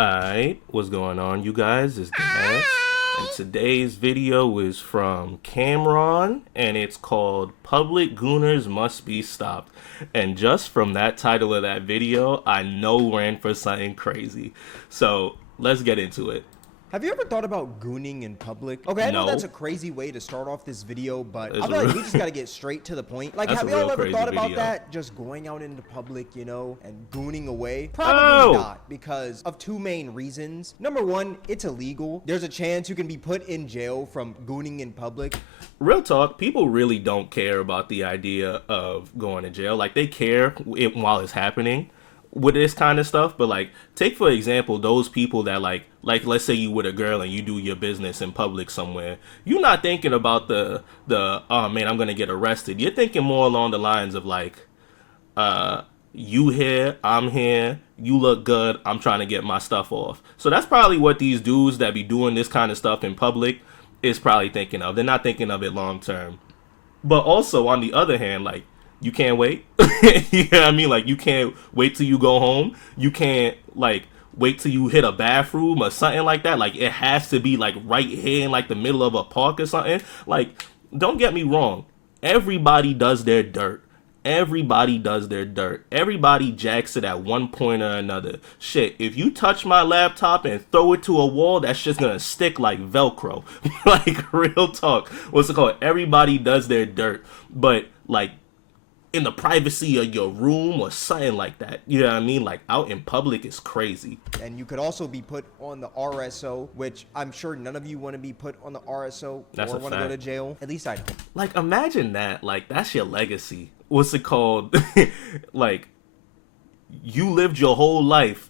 Alright, what's going on, you guys? It's Gas, and today's video is from Cameron, and it's called Public Gooners Must Be Stopped. And just from that title of that video, I know we're in for something crazy. So, let's get into it. Have you ever thought about gooning in public? Okay, I know No. that's a crazy way to start off this video, but It's I a feel like real- we just gotta get straight to the point. Like, That's have a y'all real ever crazy thought about video. that? Just going out into public, and gooning away? Probably Oh! not, because of two main reasons. Number one, it's illegal. There's a chance you can be put in jail from gooning in public. Real talk, people really don't care about the idea of going to jail. Like, they care while it's happening with this kind of stuff, but like, take for example those people that like let's say you with a girl and you do your business in public somewhere. You're not thinking about the oh man, I'm gonna get arrested. You're thinking more along the lines of like, you here, I'm here, you look good, I'm trying to get my stuff off. So that's probably what these dudes that be doing this kind of stuff in public is probably thinking of. They're not thinking of it long term. But also on the other hand, like, you can't wait. You know what I mean? Like, you can't wait till you go home. You can't, like, wait till you hit a bathroom or something like that. Like, it has to be, like, right here in, like, the middle of a park or something. Like, don't get me wrong. Everybody does their dirt. Everybody does their dirt. Everybody jacks it at one point or another. Shit, if you touch my laptop and throw it to a wall, that's just gonna stick like Velcro. Like, real talk. What's it called? Everybody does their dirt. But, like, in the privacy of your room or something like that. You know what I mean? Like, out in public is crazy. And you could also be put on the RSO, which I'm sure none of you want to be put on the RSO That's or a want to go fact. to jail. At least I don't. Like, imagine that. Like, that's your legacy. What's it called? Like, you lived your whole life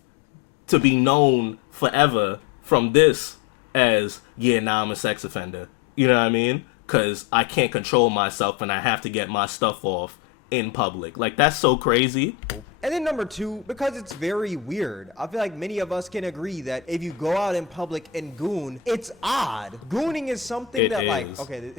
to be known forever from this as, yeah, now I'm a sex offender. You know what I mean? Because I can't control myself and I have to get my stuff off in public. Like, that's so crazy. And then number two, because it's very weird. I feel like many of us can agree that if you go out in public and goon, it's odd. Gooning is something It that, like, is. okay,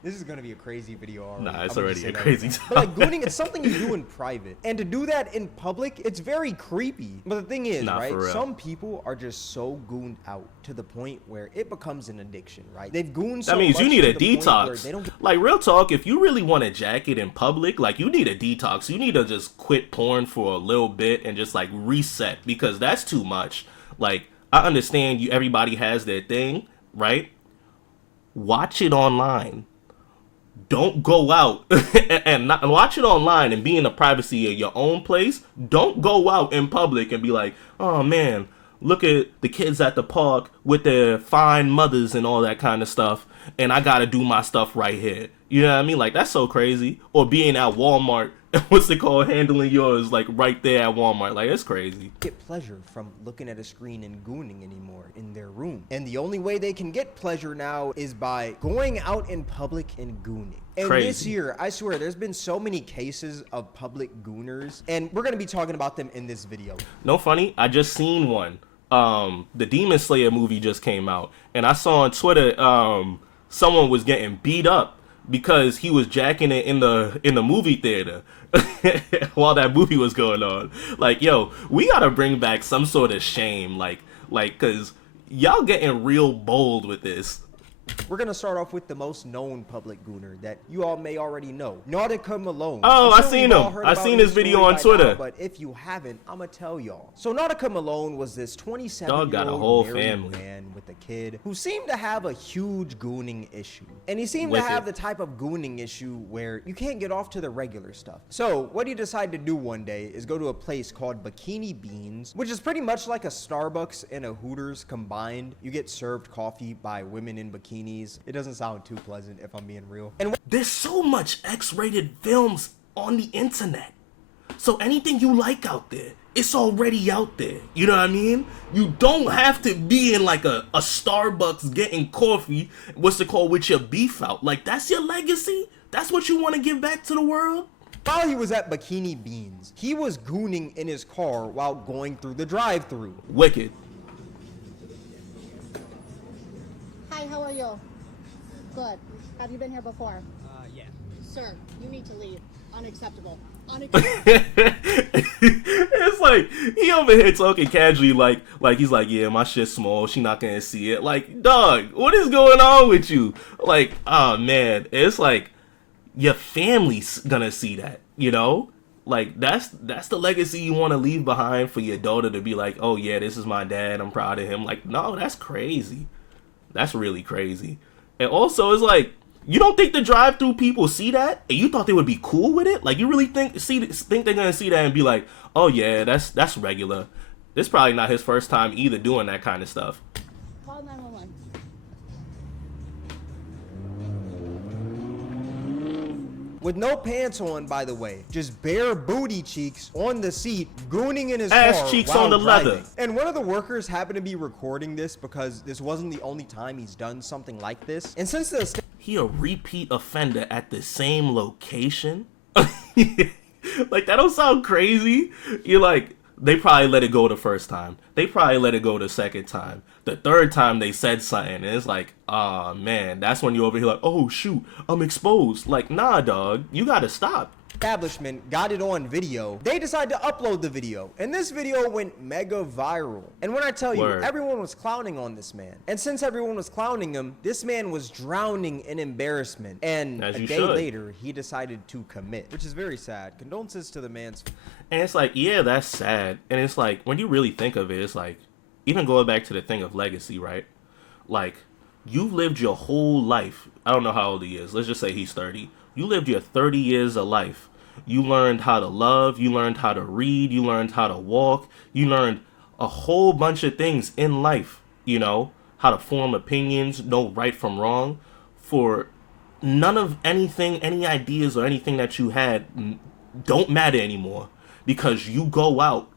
this is gonna be a crazy video already. Nah, it's I'm gonna already just a say that crazy right now. But like, topic. gooning, it's something you do in private, and to do that in public, it's very creepy. But the thing is, Nah, right? for real. Some people are just so gooned out to the point where it becomes an addiction, right? They've gooned so That means much you need to a the point where detox. they don't get- Like, real talk, if you really want to jack it in public, like, you need a detox. You need to just quit porn for a little bit and just, like, reset, because that's too much. Like, I understand everybody has their thing, right? Watch it online. Don't go out and not watch it online and be in the privacy of your own place. Don't go out in public and be like, oh man, look at the kids at the park with their fine mothers and all that kind of stuff, and I gotta do my stuff right here. You know what I mean? Like, that's so crazy. Or being at Walmart, what's it called, handling yours, like, right there at Walmart. Like, it's crazy. get pleasure from looking at a screen and gooning anymore in their room. And the only way they can get pleasure now is by going out in public and gooning. And this Crazy. year, I swear, there's been so many cases of public gooners, and we're gonna be talking about them in this video. No funny, I just seen one. The Demon Slayer movie just came out, and I saw on Twitter, someone was getting beat up because he was jacking it in the movie theater while that movie was going on. Like, yo, we gotta bring back some sort of shame, like, cause y'all getting real bold with this. We're gonna start off with the most known public gooner that you all may already know, Nautica Malone. Oh, I'm I sure seen we've all him. heard I about seen his his video story on by Twitter. now, but if you haven't, I'ma tell y'all. So Nautica Malone was this 27-year-old Dog got a whole married family. man with a kid who seemed to have a huge gooning issue. And he seemed Wicked. to have the type of gooning issue where you can't get off to the regular stuff. So what he decided to do one day is go to a place called Bikini Beans, which is pretty much like a Starbucks and a Hooters combined. You get served coffee by women in bikinis. It doesn't sound too pleasant if I'm being real. And There's so much X-rated films on the internet. So anything you like out there, it's already out there. You know what I mean? You don't have to be in like a Starbucks getting coffee, what's it called, with your beef out. Like, that's your legacy? That's what you want to give back to the world? while he was at Bikini Beans, he was gooning in his car while going through the drive-thru. Wicked. Hi, how are you? Good. Have you been here before? Yeah. Sir, you need to leave. Unacceptable. It's like he over here talking casually, like he's like, yeah, my shit's small. She not gonna see it. Like, dog, what is going on with you? Like, oh man, it's like your family's gonna see that, you know? Like that's the legacy you want to leave behind for your daughter to be like, oh yeah, this is my dad. I'm proud of him. Like, no, that's crazy. That's really crazy. And also, it's like, you don't think the drive-through people see that, and you thought they would be cool with it? Like, you really think they're gonna see that and be like, oh yeah, that's regular. This probably not his first time either doing that kind of stuff. Call 911. With no pants on, by the way, just bare booty cheeks on the seat, gooning in his Ass car cheeks while on the driving. leather. And one of the workers happened to be recording this because this wasn't the only time he's done something like this. And since the He a repeat offender at the same location? Like, that don't sound crazy. You're like, they probably let it go the first time. They probably let it go the second time. The third time they said something, and it's like, oh man, that's when you're over here like, oh shoot, I'm exposed. Like, nah, dog, you gotta stop. establishment got it on video, they decided to upload the video, and this video went mega viral. And when I tell you, Word. everyone was clowning on this man, and since everyone was clowning him, this man was drowning in embarrassment, and As a you day should. later he decided to commit, which is very sad. Condolences to the man's. And it's like, yeah, that's sad. And it's like, when you really think of it, it's like, even going back to the thing of legacy, right? Like, you've lived your whole life. I don't know how old he is. Let's just say he's 30. You lived your 30 years of life. You learned how to love. You learned how to read. You learned how to walk. You learned a whole bunch of things in life, you know, how to form opinions, know right from wrong. For none of anything, any ideas or anything that you had don't matter anymore, because you go out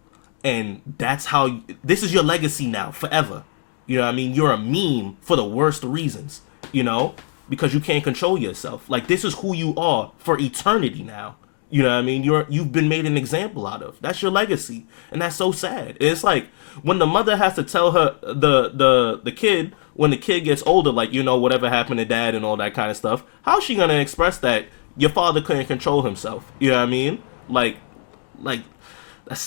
and that's how this is your legacy now forever. You know what I mean? You're a meme for the worst reasons, you know, because you can't control yourself. Like, this is who you are for eternity now. You know what I mean? You've been made an example out of. That's your legacy. And that's so sad. It's like when the mother has to tell her the kid, when the kid gets older, like, you know, whatever happened to dad and all that kind of stuff, how's she gonna express that your father couldn't control himself? You know what I mean? Like that's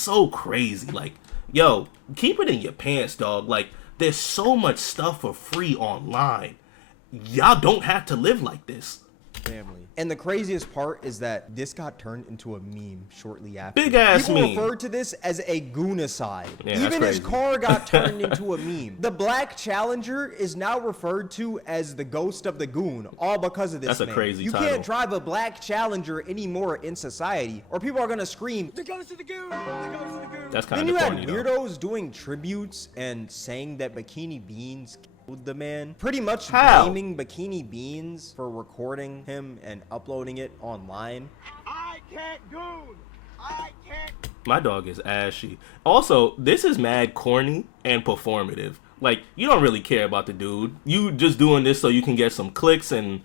so crazy. Like, yo, keep it in your pants, dog. Like, there's so much stuff for free online. Y'all don't have to live like this. Family. And the craziest part is that this got turned into a meme shortly after. Big ass People meme. referred to this as a Goonicide. Yeah, that's Even his crazy. car got turned into a meme. The black Challenger is now referred to as the ghost of the Goon, all because of this That's a man. crazy You title. can't drive a black Challenger anymore in society, or people are gonna scream, The ghost of the goon! The ghost of the goon! That's then kind you of had corny, though. weirdos doing tributes and saying that Bikini Beans killed the man. Pretty much How? blaming Bikini Beans for recording him and uploading it online. I can't goon! I can't. My dog is ashy. Also, this is mad corny and performative. Like, you don't really care about the dude. You just doing this so you can get some clicks and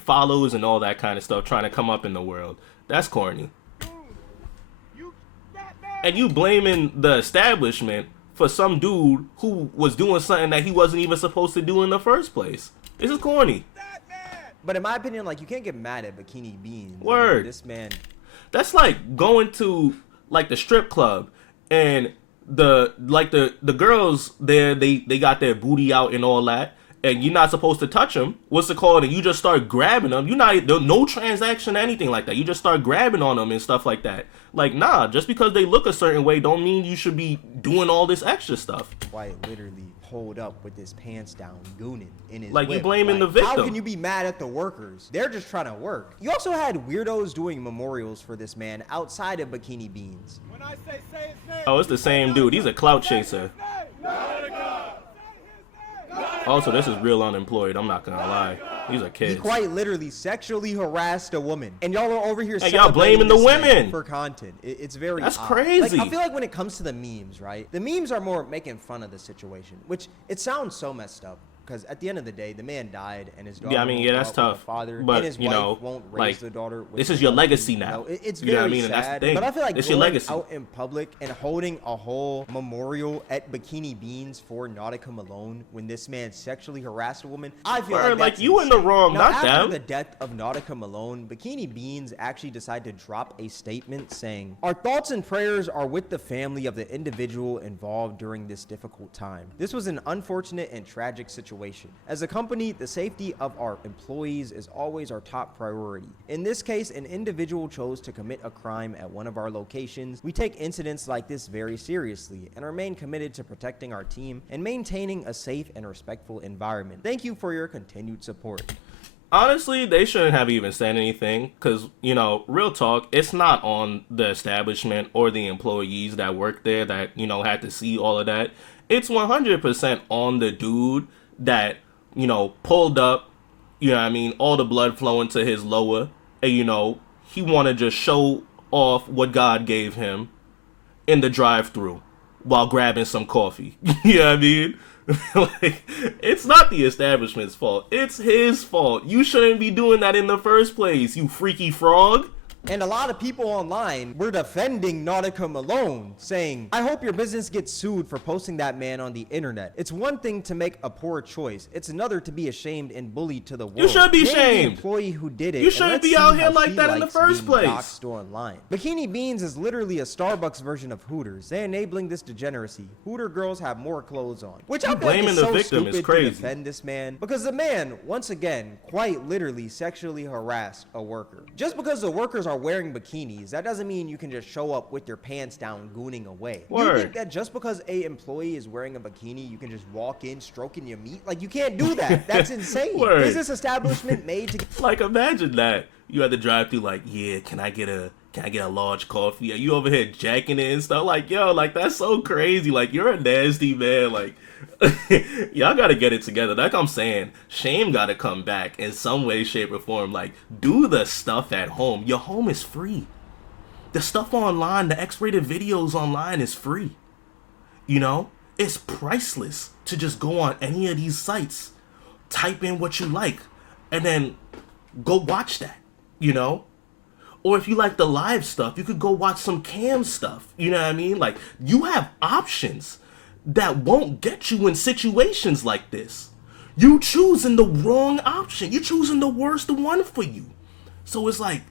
follows and all that kind of stuff, trying to come up in the world. That's corny. Goon! You that man! And you blaming the establishment for some dude who was doing something that he wasn't even supposed to do in the first place. This is corny. That man! But in my opinion, like, you can't get mad at Bikini Beans. I mean, Word. this man. That's like going to like the strip club and the girls there, they got their booty out and all that, and you're not supposed to touch them. What's it called? And you just start grabbing them. You're not no transaction or anything like that. You just start grabbing on them and stuff like that. Like, nah, just because they look a certain way don't mean you should be doing all this extra stuff. White literally pulled up with his pants down, gooning in his Like, you whip. blaming the How victim. can you be mad at the workers? They're just trying to work. You also had weirdos doing memorials for this man outside of Bikini Beans. When I say his name. Oh, it's the same dude. He's a clout chaser. Also, this is real unemployed. I'm not gonna lie. These are He kids. quite literally sexually harassed a woman, and y'all are over here Hey, y'all celebrating blaming the this man women. for content. It's very That's odd. crazy. Like, I feel like when it comes to the memes, right? The memes are more making fun of the situation, which it sounds so messed up. because at the end of the day, the man died, and his daughter. Yeah, I mean, yeah, that's won't grow up with tough. a father, But and his you wife know, won't raise like the daughter. With this the is your husband, legacy you now. know? It's You know what I very mean? And that's the sad. thing. But I feel like It's your going legacy. out in public and holding a whole memorial at Bikini Beans for Nautica Malone when this man sexually harassed a woman, I feel Word, like that's you in the insane. wrong, Now, not after them. the death of Nautica Malone, Bikini Beans actually decided to drop a statement saying, "Our thoughts and prayers are with the family of the individual involved during this difficult time. This was an unfortunate and tragic situation. As a company, the safety of our employees is always our top priority. In this case, an individual chose to commit a crime at one of our locations. We take incidents like this very seriously and remain committed to protecting our team and maintaining a safe and respectful environment. Thank you for your continued support." Honestly, they shouldn't have even said anything because, you know, real talk, it's not on the establishment or the employees that work there that, you know, had to see all of that. It's 100% on the dude that, you know, pulled up, you know what I mean, all the blood flowing to his lower, and, you know, he want to just show off what God gave him in the drive-thru while grabbing some coffee. You know what I mean? Like, it's not the establishment's fault. It's his fault. You shouldn't be doing that in the first place, you freaky frog. And a lot of people online were defending Nautica Malone, saying, "I hope your business gets sued for posting that man on the internet. It's one thing to make a poor choice. It's another to be ashamed and bullied to the world." You should be Name the ashamed. employee who did it. You and shouldn't let's be see out here how like she that in the likes first being place. doxxed online. Bikini Beans is literally a Starbucks version of Hooters. They're enabling this degeneracy. Hooter girls have more clothes on. Which I feel like blaming is the so victim is stupid crazy. to defend this man, because the man, once again, quite literally sexually harassed a worker. Just because the workers are wearing bikinis, that doesn't mean you can just show up with your pants down gooning away. You Word. think that just because a employee is wearing a bikini, you can just walk in stroking your meat? Like, you can't do that. That's insane. Word. Is this establishment made to... Like, imagine that. You had to drive through like, yeah, can I get a large coffee? You over here jacking it and stuff. Like, yo, like, that's so crazy. Like, you're a nasty man. Like, y'all gotta get it together. Like I'm saying, shame gotta come back in some way, shape, or form. Like, do the stuff at home. Your home is free. The stuff online, the X-rated videos online is free. You know? It's priceless to just go on any of these sites, type in what you like, and then go watch that, you know? Or if you like the live stuff, you could go watch some cam stuff. You know what I mean? Like, you have options that won't get you in situations like this. You choosing the wrong option. You're choosing the worst one for you. So it's like,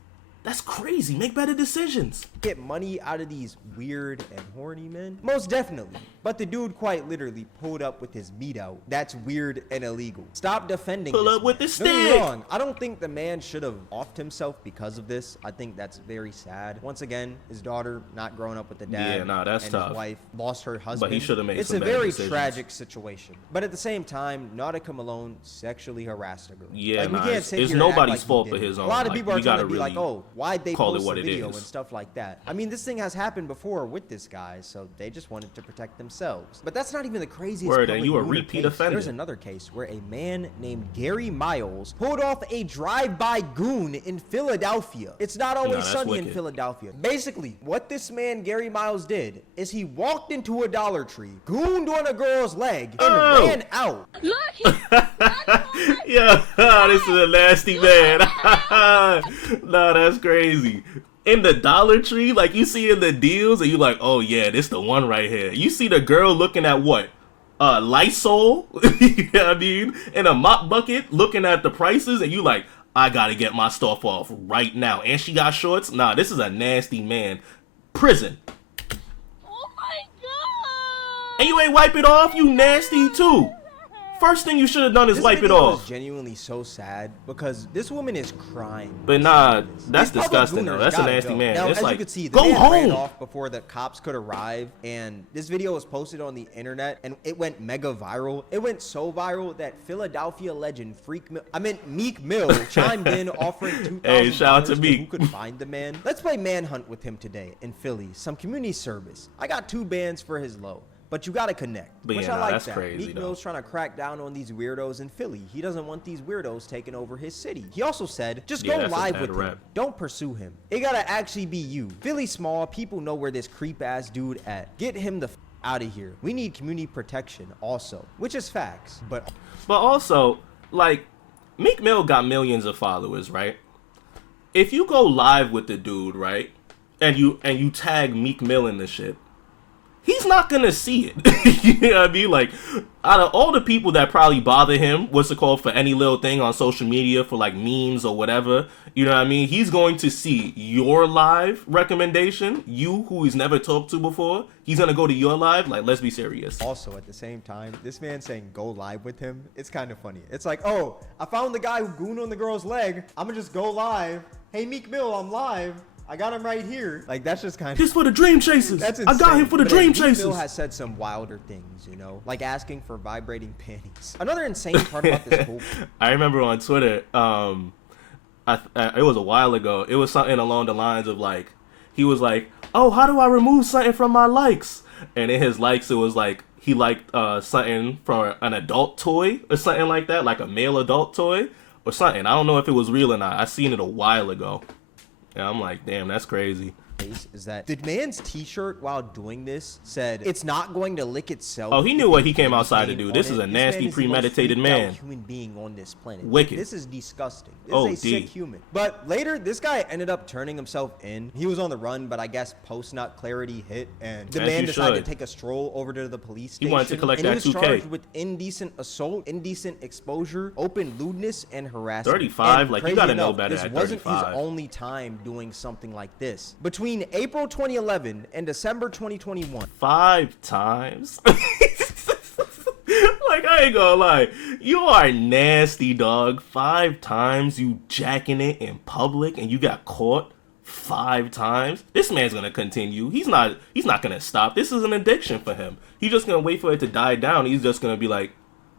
that's crazy. Make better decisions. get money out of these weird and horny men? Most definitely. But the dude quite literally pulled up with his meat out. That's weird and illegal. Stop defending Pull this up with man. the Don't get me stick. wrong. I don't think the man should have offed himself because of this. I think that's very sad. Once again, his daughter not growing up with the dad. Yeah, nah, that's and tough. his wife lost her husband. he shoulda made It's some a better very decisions. tragic situation. But at the same time, Nautica Malone sexually harassed a girl. Yeah, like, we nah, can't it's- sit it's here and act nobody's like he fault did but it. his A own. lot of Like, people are we trying to gotta be like, really oh, why'd they call it post what the it video is. and stuff like that. I mean, this thing has happened before with this guy, so they just wanted to protect themselves. But that's not even the craziest Word, and public you a Gooner repeat case. offender. There's another case where a man named Gary Miles pulled off a drive-by goon in Philadelphia. It's not always that's sunny in wicked. Philadelphia. Basically, what this man Gary Miles did is he walked into a Dollar Tree, gooned on a girl's leg, and Oh. ran out. Yeah, this is a nasty man. Nah, that's crazy. In the Dollar Tree, like you see in the deals, and you like, oh yeah, this the one right here. You see the girl looking at what? Lysol, you know what I mean? In a mop bucket, looking at the prices, and you like, I gotta get my stuff off right now. And she got shorts? Nah, this is a nasty man. Prison. Oh my god! And you ain't wipe it off, you nasty too. First thing you should have done is This wipe it video off. is genuinely so sad because this woman is crying. But nah, that's These public disgusting though. Gooners That's a gotta nasty go. man. Now, It's as like, you could see, the go man ran home. off before the cops could arrive, and this video was posted on the internet, and it went mega viral. It went so viral that Philadelphia legend Meek Mill chimed in, offering $2,000 Hey, shout out to who Meek. could find the man. Let's play Manhunt with him today in Philly. Some community service. I got 2 bands for his low. But you gotta connect. But Which yeah, I nah, like that's that. crazy, Meek though. Mill's trying to crack down on these weirdos in Philly. He doesn't want these weirdos taking over his city. He also said, just Yeah, go that's a live bad with him. rap. Don't pursue him. It gotta actually be you. Philly small. People know where this creep ass dude at. Get him the out of here. We need community protection also, which is facts. But also, like, Meek Mill got millions of followers, right? If you go live with the dude, right, and you tag Meek Mill in the shit, he's not gonna see it. You know what I mean? Like, out of all the people that probably bother him, what's it called, for any little thing on social media, for like memes or whatever, you know what I mean? He's going to see your live recommendation, you who he's never talked to before. He's gonna go to your live. Like, let's be serious. also at the same time, this man saying go live with him, it's kind of funny. It's like, oh, I found the guy who gooned on the girl's leg. I'm gonna just go live. Hey, Meek Mill, I'm live. I got him right here. Like, that's just kind of... Just for the Dream Chasers. That's I insane. got him for the But Dream Meek Mill Chasers. has said some wilder things, you know, like asking for vibrating panties. Another insane part about this whole... I remember on Twitter, it was a while ago. It was something along the lines of like, he was like, "Oh, how do I remove something from my likes?" And in his likes, it was like he liked something from an adult toy or something like that, like a male adult toy or something. I don't know if it was real or not. I seen it a while ago. And I'm like, damn, that's crazy. is that the man's t-shirt while doing this said it's not going to lick itself. Oh, he knew what he came outside to do. This is a nasty, premeditated man. Human being on this planet. Wicked. This is disgusting. This Oh, is a sick human. But later, this guy ended up turning himself in. He was on the run, but I guess post-nut clarity hit, and the As man you decided should. to take a stroll over to the police He station. wanted to collect and that he was 2K. charged with indecent assault, indecent exposure, open lewdness, and harassment. 35? And Like, you crazy gotta know enough, better this at wasn't 35. his only time doing something like this. Between April 2011 and December 2021. 5 times? Like, I ain't gonna lie. You are nasty, dog. 5 times you jacking it in public and you got caught 5 times? This man's gonna continue. He's not gonna stop. This is an addiction for him. He's just gonna wait for it to die down. He's just gonna be like,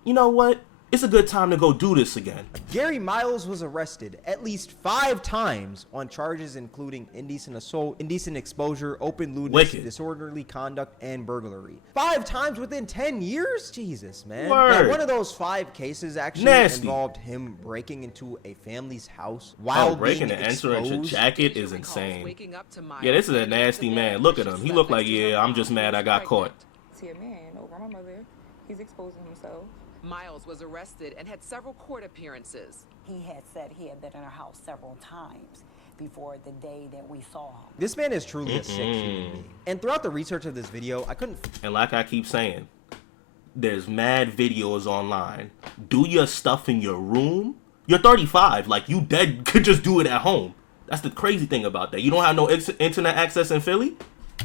you know what? It's a good time to go do this again. Gary Miles was arrested at least 5 times on charges including indecent assault, indecent exposure, open lewdness, Wicked. disorderly conduct, and burglary. 5 times within 10 years? Jesus, man. Word. Now, one of those 5 cases actually Nasty. involved him breaking into a family's house while Breaking being and entering your exposed. jacket is insane. Yeah, this is a nasty man. Look at him. He looked like, yeah, I'm just mad I got caught. See a man over my mother. He's exposing himself. Miles was arrested and had several court appearances. He had said he had been in our house several times before the day that we saw him. This man is truly a sick human being. And throughout the research of this video, I couldn't And like I keep saying, there's mad videos online. Do your stuff in your room. You're 35. Like, you dead could just do it at home. That's the crazy thing about that. You don't have no internet access in Philly?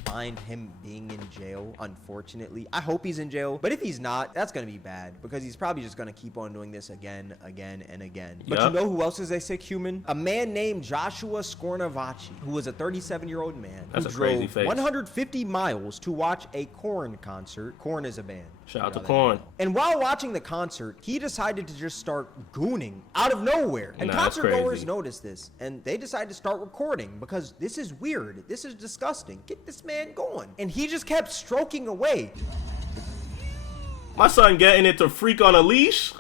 find him being in jail, unfortunately. I hope he's in jail, but if he's not, that's gonna be bad because he's probably just gonna keep on doing this again, and again. But you know who else is a sick human? A man named Joshua Scornavacci, who was a 37-year-old man That's who a crazy drove face. 150 miles to watch a Korn concert. Korn is a band. Shout out to Y'all that Korn. know. And while watching the concert, he decided to just start gooning out of nowhere. And Nah, that's concert goers crazy. noticed this, and they decided to start recording because this is weird. This is disgusting. Get this man going. And he just kept stroking away. My son getting it to freak on a leash?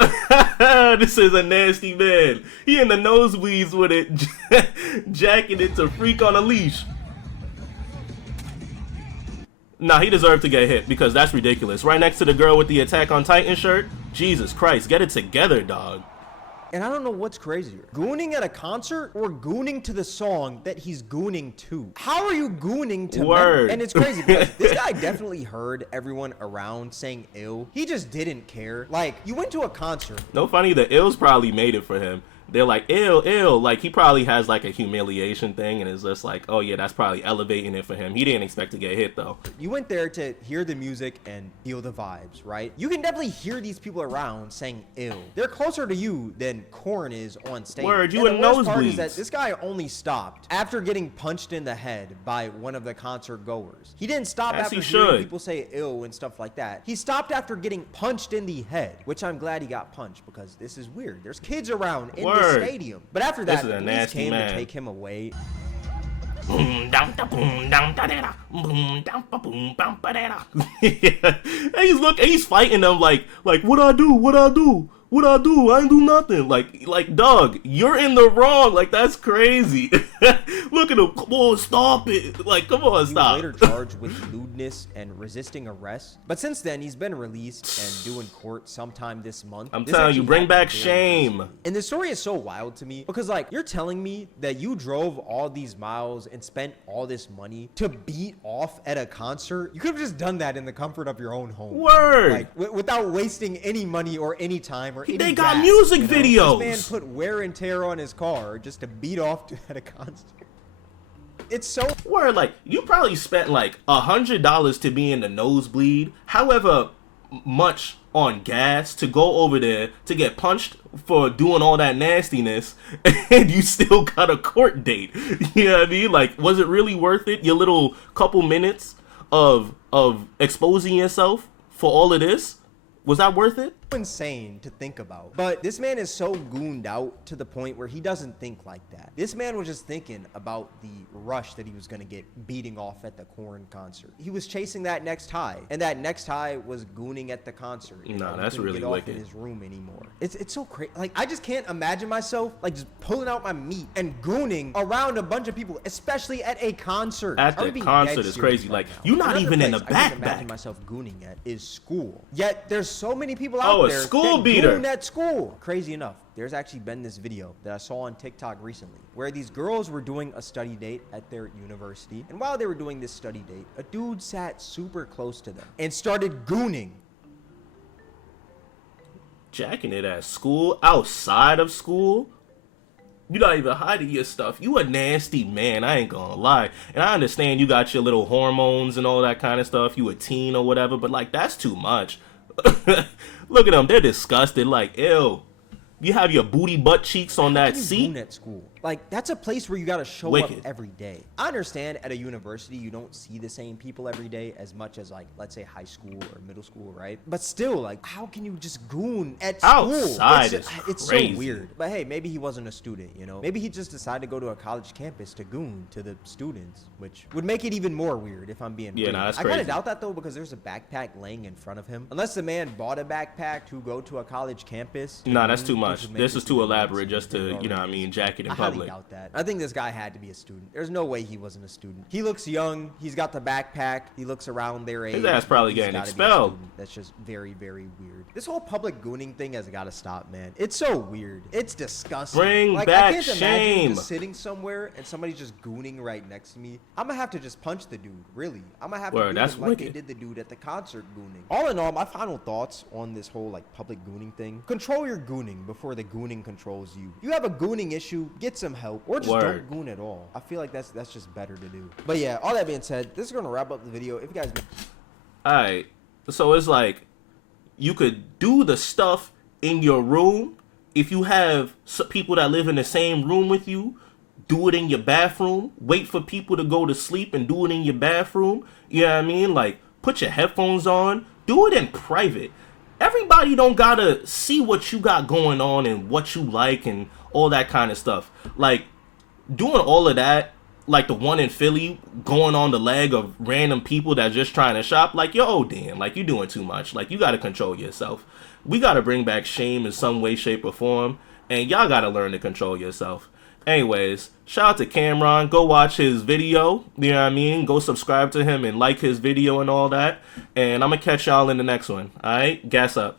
This is a nasty man. He in the nosebleeds with it, jacking it to freak on a leash. Nah, he deserved to get hit because that's ridiculous. Right next to the girl with the Attack on Titan shirt. Jesus Christ, get it together, dog. And I don't know what's crazier, gooning at a concert or gooning to the song that he's gooning to. How are you gooning to Word. And it's crazy because this guy definitely heard everyone around saying ill. He just didn't care. Like, you went to a concert. No funny, the ills probably made it for him. They're like, ill. Like, he probably has like a humiliation thing and it's just like, oh yeah, that's probably elevating it for him. He didn't expect to get hit though. You went there to hear the music and feel the vibes, right? You can definitely hear these people around saying ill. They're closer to you than Korn is on stage. Word, you and in the worst part is nosebleeds. that this guy only stopped after getting punched in the head by one of the concert goers. He didn't stop As after he hearing should. people say ill and stuff like that. He stopped after getting punched in the head, which I'm glad he got punched because this is weird. There's kids around in the Word. stadium. But after This that, is a the police nasty came man. to take him away. Boom, dum, da, boom, dum, da, da, da. Boom, dum, ba, boom, bum, ba, da, da. Yeah. And he's fighting them like what I do, what I do? I ain't do nothing. Like, dog, you're in the wrong. Like, that's crazy. Look at him. Come on, stop it. Like, come on, He was stop. later charged with lewdness and resisting arrest. But since then, he's been released and due in court sometime this month. I'm This telling you, actually bring back happened very shame. recently. And the story is so wild to me because, like, you're telling me that you drove all these miles and spent all this money to beat off at a concert. You could have just done that in the comfort of your own home. Word. Like, without wasting any money or any time or any They got gas, music you know? videos. This man put wear and tear on his car just to beat off at a concert. It's so Where like you probably spent like $100 to be in the nosebleed, however much on gas to go over there to get punched for doing all that nastiness, and you still got a court date. You know what I mean? Like, was it really worth it? Your little couple minutes of exposing yourself for all of this? Was that worth it? insane to think about. But this man is so gooned out to the point where he doesn't think like that. This man was just thinking about the rush that he was going to get beating off at the Korn concert. He was chasing that next high, and that next high was gooning at the concert. And Nah, he that's couldn't really get off wicked. in his room anymore. It's so crazy. Like, I just can't imagine myself like just pulling out my meat and gooning around a bunch of people, especially at a concert. At the I'm being concert dead is serious crazy. right Like, now. you're not Another even in place the I can imagine backpack. myself gooning at is school. Yet there's so many people out Oh, a there school that beater. goon at school. Crazy enough, there's actually been this video that I saw on TikTok recently where these girls were doing a study date at their university, and while they were doing this study date, a dude sat super close to them and started gooning. Jacking it at school, outside of school. You're not even hiding your stuff. You a nasty man, I ain't gonna lie. And I understand you got your little hormones and all that kind of stuff. You a teen or whatever, but like, that's too much. Look at them, they're disgusted. Like, ew. You have your booty butt cheeks on that You seat. goon at school. Like, that's a place where you gotta show Wicked. up every day. I understand at a university you don't see the same people every day as much as, like, let's say high school or middle school, right? But still, like, how can you just goon at school? Outside is it's crazy. so weird. But hey, maybe he wasn't a student, you know? Maybe he just decided to go to a college campus to goon to the students, which would make it even more weird if I'm being Yeah, real. nah, that's I kinda crazy. doubt that though, because there's a backpack laying in front of him. Unless the man bought a backpack to go to a college campus. to Nah, that's goon, too which much. would make This it is too even elaborate worse just than to, it you know what I already mean, is. jack it in I highly public. doubt that. I think this guy had to be a student. There's no way he wasn't a student. He looks young. He's got the backpack. He looks around their age. ass probably He's getting gotta be a expelled. student. That's just very, very weird. This whole public gooning thing has got to stop, man. It's so weird. It's disgusting. Bring like, back I can't imagine shame. just sitting somewhere and somebody's just gooning right next to me. I'm gonna have to just punch the dude. Really, I'm gonna have Word, to do that's him like they wicked. did the dude at the concert gooning. All in all, my final thoughts on this whole like public gooning thing: control your gooning before the gooning controls you. You have a gooning issue, get some help, or just Word. don't goon at all. I feel like that's just better to do. But yeah, all that being said, this is gonna wrap up the video. If you guys Alright, so it's like you could do the stuff in your room. If you have people that live in the same room with you, do it in your bathroom. Wait for people to go to sleep and do it in your bathroom. You know what I mean? Like, put your headphones on. Do it in private. Everybody don't gotta see what you got going on and what you like and all that kind of stuff. Like, doing all of that, like the one in Philly, going on the leg of random people that just trying to shop, like, yo, Dan, like, you doing too much. Like, you gotta control yourself. We gotta bring back shame in some way, shape, or form, and y'all gotta learn to control yourself. Anyways, shout out to Cameron. Go watch his video, you know what I mean? Go subscribe to him and like his video and all that. And I'm gonna catch y'all in the next one, alright? Gas up.